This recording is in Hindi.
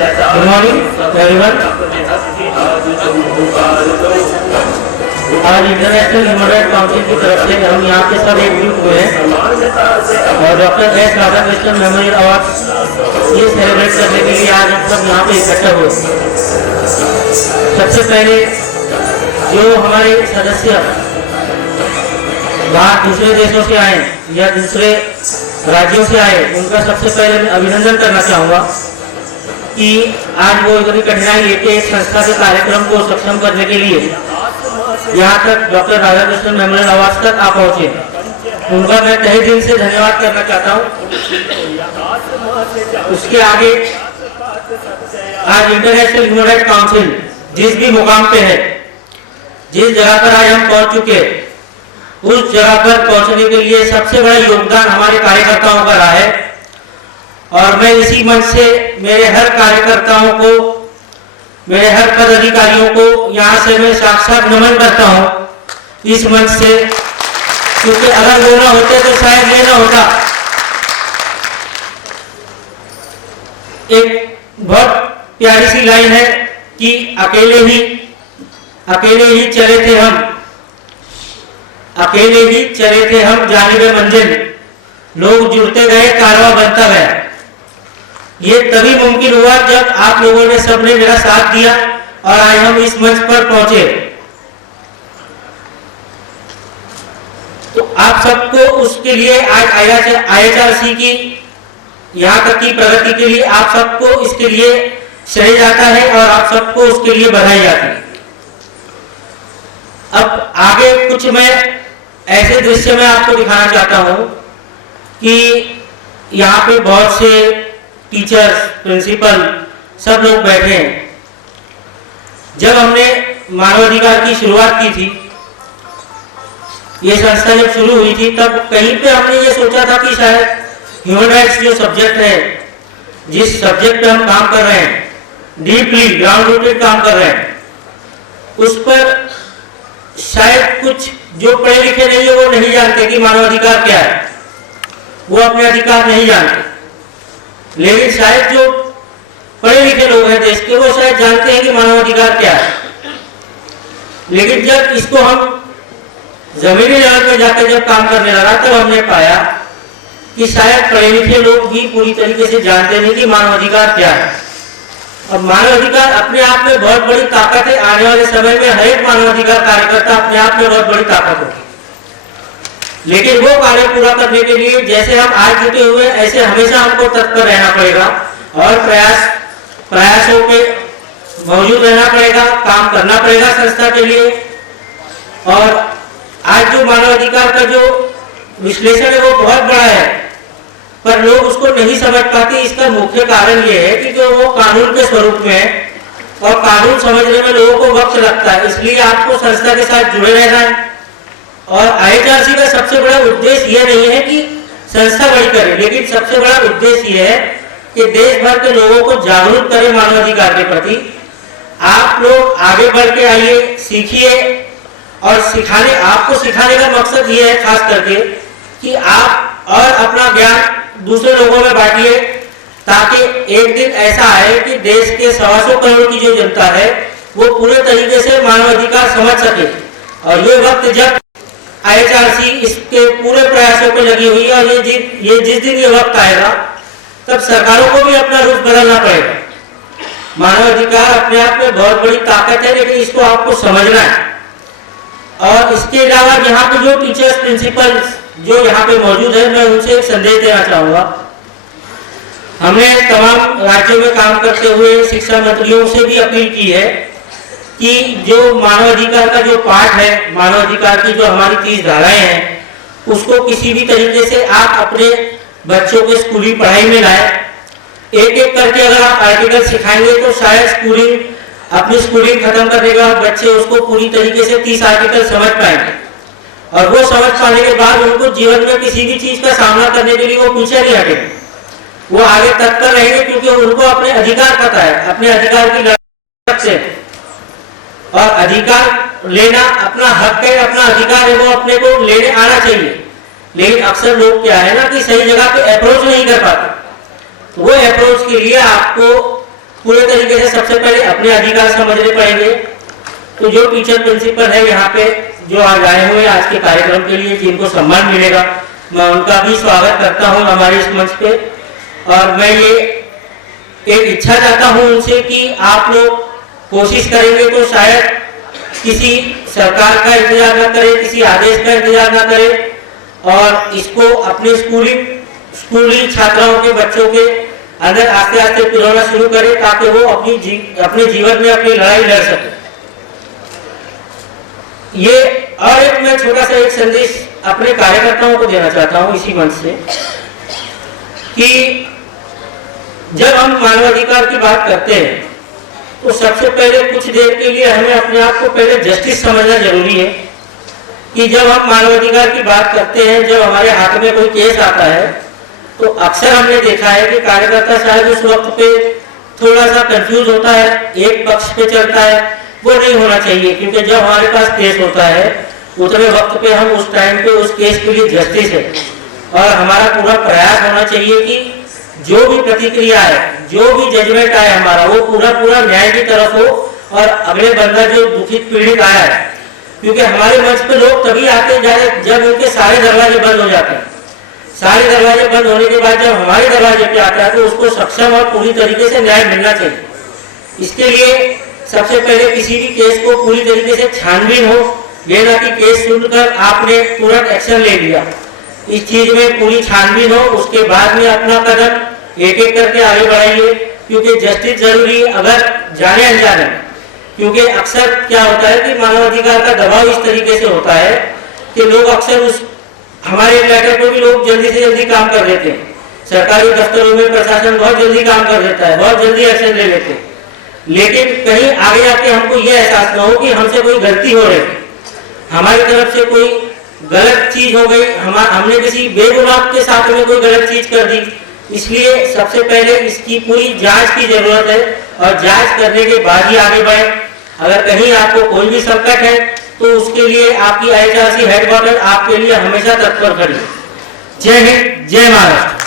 Good morning everyone. आज इंटरनेशनल ह्यूमन काउंसिल की तरफ से हम यहाँ पे सब एकजुट हुए हैं और doctor S Radhakrishnan memorial award ये सेलिब्रेट करने के लिए आज हम सब यहाँ पे इकट्ठा हुए। सबसे पहले जो हमारे सदस्य बाहर दूसरे देशों से आए या दूसरे राज्यों से आए, उनका सबसे पहले मैं अभिनंदन करना चाहूँगा कि आज वो इतनी कठिनाई लेके एक संस्था के कार्यक्रम को सक्षम करने के लिए यहाँ तक डॉक्टर राधाकृष्णन मेमोरियल अवार्ड तक आप पहुँचे। उनका मैं तहे दिल से धन्यवाद करना चाहता हूँ। उसके आगे आज इंटरनेशनल ह्यूमन राइट काउंसिल जिस भी मुकाम पे है, जिस जगह पर आज हम पहुँच चुके, उस जगह पर पहुंचने के लिए सबसे बड़ा योगदान हमारे कार्यकर्ताओं का रहा है। और मैं इसी मंच से मेरे हर कार्यकर्ताओं को, मेरे हर पदाधिकारियों को यहाँ से मैं साक्षात नमन करता हूँ इस मंच से, क्योंकि अगर वो ना होते तो शायद ये ना होता। एक बहुत प्यारी सी लाइन है कि अकेले ही चले थे हम, अकेले ही चले थे हम जानिबे मंजिल, लोग जुड़ते गए कारवां बनता गया। ये तभी मुमकिन हुआ जब आप लोगों ने सबने मेरा साथ दिया और आज हम इस मंच पर पहुंचे। तो आप सबको उसके लिए आज IHRC की यहाँ तक की प्रगति के लिए आप सबको इसके लिए सही जाता है और आप सबको उसके लिए बधाई जाती है। अब आगे कुछ मैं ऐसे दृश्य में आपको दिखाना चाहता हूं कि यहाँ पे बहुत से टीचर्स, प्रिंसिपल सब लोग बैठे हैं। जब हमने मानवाधिकार की शुरुआत की थी, ये संस्था जब शुरू हुई थी, तब कहीं पे हमने ये सोचा था कि शायद ह्यूमन राइट्स जो सब्जेक्ट है, जिस सब्जेक्ट पे हम काम कर रहे हैं, डीपली ग्राउंड रूटेड काम कर रहे हैं, उस पर शायद कुछ जो पढ़े लिखे नहीं है वो नहीं जानते कि मानवाधिकार क्या है, वो अपने अधिकार नहीं जानते। लेकिन शायद जो पढ़े लिखे लोग हैं देश के, वो शायद जानते हैं कि मानवाधिकार क्या है। लेकिन जब इसको हम जमीनी लेवल पर जाकर जब काम करने लगा, तब हमने पाया कि शायद पढ़े लिखे लोग भी पूरी तरीके से जानते नहीं कि मानवाधिकार क्या है। अब मानवाधिकार अपने आप में बहुत बड़ी ताकत है। आने वाले समय में हर एक मानवाधिकार कार्यकर्ता अपने आप में बहुत बड़ी ताकत होगी। लेकिन वो कार्य पूरा करने के लिए जैसे हम आज जुटे हुए, ऐसे हमेशा हमको तत्पर रहना पड़ेगा और प्रयासों पे मौजूद रहना पड़ेगा, काम करना पड़ेगा संस्था के लिए। और आज जो मानवाधिकार का जो विश्लेषण है वो बहुत बड़ा है, पर लोग उसको नहीं समझ पाते। इसका मुख्य कारण ये है कि जो वो कानून के स्वरूप में है और कानून समझने में लोगों को वक्त लगता है। इसलिए आपको संस्था के साथ जुड़े रहना है। और IHRC का सबसे बड़ा उद्देश्य यह नहीं है कि संस्था बड़ी करे, लेकिन सबसे बड़ा उद्देश्य यह है कि देश भर के लोगों को जागरूक करें मानवाधिकार के प्रति। आप लोग आगे बढ़ के आइए, सीखिए और आपको सिखाने का मकसद ये है खास करके कि आप और अपना ज्ञान दूसरे लोगों में बांटिए, ताकि एक दिन ऐसा आए कि देश के 125 करोड़ की जो जनता है वो पूरे तरीके से मानवाधिकार समझ सके। और ये वक्त जब IHRC इसके पूरे प्रयासों पे लगी हुई है, और ये जिस दिन ये वक्त आएगा, तब सरकारों को भी अपना रुख बदलना पड़ेगा। मानवाधिकार अपने आप में बहुत बड़ी ताकत है, लेकिन इसको आपको समझना है। और इसके अलावा यहाँ पे जो टीचर्स, प्रिंसिपल जो यहाँ पे मौजूद है, मैं उनसे एक संदेश देना चाहूँगा। हमने तमाम राज्यों में काम करते हुए शिक्षा मंत्रियों से भी अपील की है कि जो मानवाधिकार का जो पाठ है, मानवाधिकार की जो हमारी 30 धाराएं हैं, उसको किसी भी तरीके से आप अपने बच्चों के स्कूली पढ़ाई में लाए। एक एक करके अगर आप आर्टिकल सिखाएंगे तो शायद अपनी स्कूलिंग खत्म करने के बाद बच्चे उसको पूरी तरीके से 30 आर्टिकल समझ पाएंगे। और वो समझ पाने के बाद उनको जीवन में किसी भी चीज का सामना करने के लिए वो पीछे नहीं हटेंगे, वो आगे तत्पर रहेंगे, क्योंकि उनको अपने अधिकार पता है, अपने अधिकार की लड़ाई से। और अधिकार लेना अपना हक है, अपना अधिकार है, वो अपने को लेने आना चाहिए। लेकिन अक्सर लोग क्या है ना कि सही जगह पे अप्रोच नहीं कर पाते। वो अप्रोच के लिए आपको पूरे तरीके से सबसे पहले अपने अधिकार समझने पड़ेंगे। तो जो टीचर प्रिंसिपल है यहाँ पे जो आज आए हुए आज के कार्यक्रम के लिए, जिनको सम्मान मिलेगा, मैं उनका भी स्वागत करता हूँ हमारे इस मंच पे। और मैं ये एक इच्छा चाहता हूँ उनसे कि आप लोग कोशिश करेंगे तो शायद किसी सरकार का इंतजार ना करें, किसी आदेश का इंतजार ना करें और इसको अपने स्कूली छात्राओं के बच्चों के अंदर आस्ते आस्ते पिरोना शुरू करें, ताकि वो अपने जीवन में अपनी लड़ाई लड़ सके। ये और एक मैं छोटा सा एक संदेश अपने कार्यकर्ताओं को देना चाहता हूं इसी मंच से कि जब हम मानवाधिकार की बात करते हैं तो सबसे पहले कुछ देर के लिए हमें अपने आप को पहले जस्टिस समझना जरूरी है कि जब हम मानवाधिकार की बात करते हैं, जब हमारे हाथ में कोई केस आता है तो अक्सर हमने देखा है कि कार्यकर्ता शायद उस वक्त पे थोड़ा सा कंफ्यूज होता है, एक पक्ष पे चलता है। वो नहीं होना चाहिए, क्योंकि जब हमारे पास केस होता है उतने वक्त पे हम उस टाइम पे उस केस के लिए जस्टिस है और हमारा पूरा प्रयास होना चाहिए कि जो भी प्रतिक्रिया है, जो भी जजमेंट आए हमारा, वो पूरा न्याय की तरफ हो और अगले बंदा जो दुखित पीड़ित आया है, क्योंकि हमारे मंच पे लोग तभी आते जाते जब उनके सारे दरवाजे बंद हो जाते हैं। सारे दरवाजे बंद होने के बाद जब हमारे दरवाजे पे आता है तो उसको सक्षम और पूरी तरीके से न्याय मिलना चाहिए। इसके लिए सबसे पहले किसी भी केस को पूरी तरीके से छानबीन हो, ये ना कि केस सुनकर आपने तुरंत एक्शन ले लिया। इस चीज में पूरी छानबीन हो, उसके बाद में अपना कदम एक एक करके आगे बढ़ाइए, क्योंकि जस्टिस जरूरी है अगर जाने अनजाने। क्योंकि अक्सर क्या होता है कि मानवाधिकार का दबाव इस तरीके से होता है कि लोग अक्सर उस हमारे मैटर को भी लोग जल्दी से जल्दी काम कर लेते हैं। सरकारी दफ्तरों में प्रशासन बहुत जल्दी काम कर देता है, बहुत जल्दी एक्शन ले लेते हैं, लेकिन कहीं आगे जाके हमको यह एहसास न हो कि हमसे कोई गलती हो रही, हमारी तरफ से कोई गलत चीज हो गई, हमने किसी बेगुनाह के साथ में कोई गलत चीज कर दी। इसलिए सबसे पहले इसकी पूरी जांच की जरूरत है और जांच करने के बाद ही आगे बढ़े। अगर कहीं आपको कोई भी संकट है तो उसके लिए आपकी IHRC हेडक्वार्टर आपके लिए हमेशा तत्पर खड़ी है। जय हिंद, जय महाराष्ट्र।